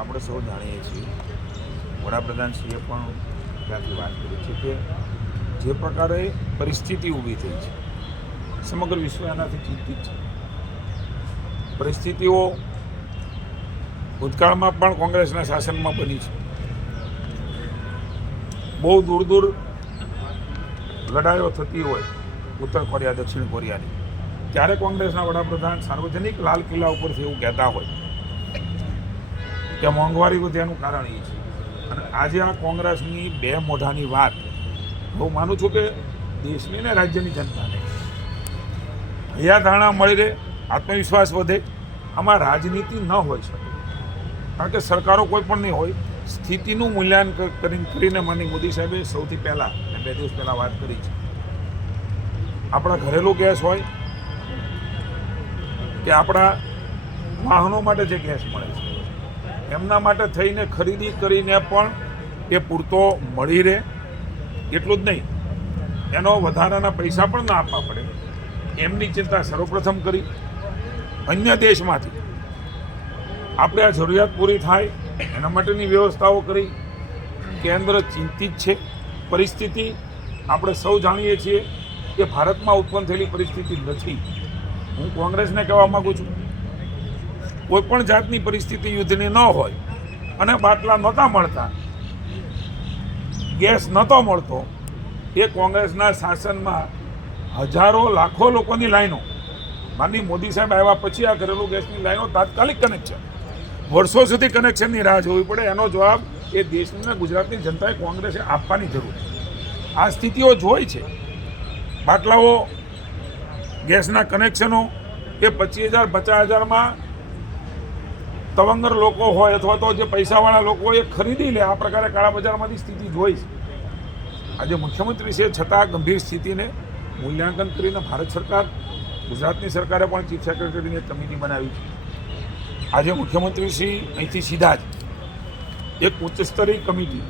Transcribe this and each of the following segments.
આપણે સૌ જાણીએ છીએ, વડાપ્રધાનશ્રીએ પણ ત્યાંથી વાત કરી છે કે જે પ્રકારે પરિસ્થિતિ ઊભી થઈ છે, સમગ્ર વિશ્વ એનાથી ચિંતિત છે. પરિસ્થિતિઓ ભૂતકાળમાં પણ કોંગ્રેસના શાસનમાં બની છે. બહુ દૂર દૂર લડાઈઓ થતી હોય ઉત્તર કોરિયા, દક્ષિણ કોરિયાની, ત્યારે કોંગ્રેસના વડાપ્રધાન સાર્વજનિક લાલ કિલ્લા ઉપરથી એવું કહેતા હોય કે મોંઘવારી વધ્યાનું કારણ એ છે. અને આજે આ કોંગ્રેસની બે મોઢાની વાત હું માનું છું કે દેશની ને રાજ્યની જનતાને હૈયા ધારણા મળી રહે, આત્મવિશ્વાસ વધે. આમાં રાજનીતિ ન હોઈ શકે, કારણ કે સરકારો કોઈ પણ નહીં હોય. સ્થિતિનું મૂલ્યાંકન કરીને માનનીય મોદી સાહેબે સૌથી પહેલાં 2 દિવસ પહેલાં વાત કરી છે. આપણા ઘરેલું ગેસ હોય કે આપણા વાહનો માટે જે ગેસ મળે છે, એમના માટે થઈને ખરીદી કરીને પણ એ પૂરતો મળી રહે. એટલું જ નહીં, એનો વધારાના પૈસા પણ ના આપવા પડે, એમની ચિંતા સર્વપ્રથમ કરી. અન્ય દેશમાંથી આપણે આ જરૂરિયાત પૂરી થાય એના માટેની વ્યવસ્થાઓ કરી. કેન્દ્ર ચિંતિત છે. પરિસ્થિતિ આપણે સૌ જાણીએ છીએ કે ભારતમાં ઉત્પન્ન થયેલી પરિસ્થિતિ નથી. હું કોંગ્રેસને કહેવા માગું છું, કોઈ પણ જાતની પરિસ્થિતિ યુદ્ધની ન હોય અને બાટલા નહોતા મળતા, ગેસ નહોતો મળતો, એ કોંગ્રેસના શાસનમાં હજારો લાખો લોકોની લાઈનો, માનનીય મોદી સાહેબ આવ્યા પછી આ ઘરેલું ગેસની લાઈનો તાત્કાલિક કનેક્શન, વર્ષો સુધી કનેક્શનની રાહ જોવી પડે, એનો જવાબ એ દેશની ગુજરાતની જનતાએ કોંગ્રેસે આપવાની જરૂર છે. આ સ્થિતિઓ જોઈ છે. બાટલાઓ, ગેસના કનેક્શનો એ 25,000 50,000માં તવંગર લોકો હોય અથવા તો જે પૈસાવાળા લોકો હોય એ ખરીદી લે. આ પ્રકારે કાળા બજારમાંથી સ્થિતિ જોઈ છે. આજે મુખ્યમંત્રી છે છતાં ગંભીર સ્થિતિને મૂલ્યાંકન કરીને ભારત સરકાર, ગુજરાતની સરકારે પણ ચીફ સેક્રેટરીની એક કમિટી બનાવી છે. આજે મુખ્યમંત્રીશ્રી અહીંથી સીધા જ એક ઉચ્ચ સ્તરીય કમિટી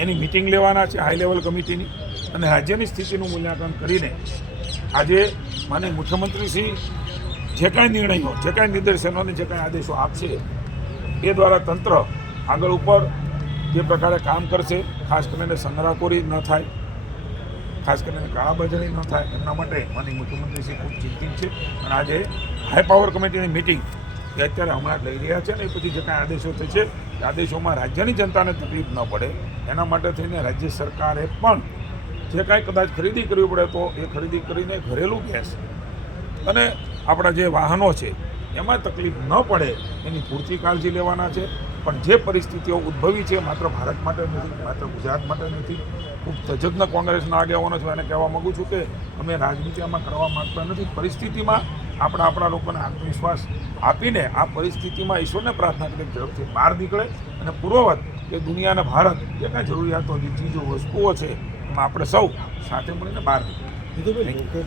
એની મિટિંગ લેવાના છે, હાઈ લેવલ કમિટીની, અને રાજ્યની સ્થિતિનું મૂલ્યાંકન કરીને આજે માનનીય મુખ્યમંત્રીશ્રી જે કાંઈ નિર્ણયો, જે કાંઈ નિર્દેશનો અને જે કાંઈ આદેશો આપશે એ દ્વારા તંત્ર આગળ ઉપર જે પ્રકારે કામ કરશે, ખાસ કરીને સંગ્રહખોરી ન થાય, ખાસ કરીને કાળાબજારી ન થાય, એમના માટે માનનીય મુખ્યમંત્રીશ્રી ખૂબ ચિંતિત છે. અને આજે હાઈ પાવર કમિટીની મિટિંગ એ અત્યારે હમણાં લઈ રહ્યા છે ને એ પછી જે કાંઈ આદેશો થશે એ આદેશોમાં રાજ્યની જનતાને તકલીફ ન પડે એના માટે થઈને રાજ્ય સરકારે પણ જે કાંઈ કદાચ ખરીદી કરવી પડે તો એ ખરીદી કરીને ઘરેલું ગેસ અને આપણા જે વાહનો છે એમાં તકલીફ ન પડે એની પૂરતી કાળજી લેવાના છે. પણ જે પરિસ્થિતિઓ ઉદ્ભવી છે માત્ર ભારત માટે નથી, માત્ર ગુજરાત માટે નથી. ખૂબ તજજ્ઞ કોંગ્રેસના આગેવાનો છે, એને કહેવા માગું છું કે અમે રાજનીતિ આમાં કરવા માગતા નથી. પરિસ્થિતિમાં આપણા લોકોને આત્મવિશ્વાસ આપીને આ પરિસ્થિતિમાં ઈશ્વરને પ્રાર્થના કરીને ઝડપથી બહાર નીકળે અને પૂર્વવત કે દુનિયા અને ભારત જે કાંઈ જરૂરિયાતો, જે ચીજો, વસ્તુઓ છે એમાં આપણે સૌ સાથે મળીને બહાર નીકળીએ.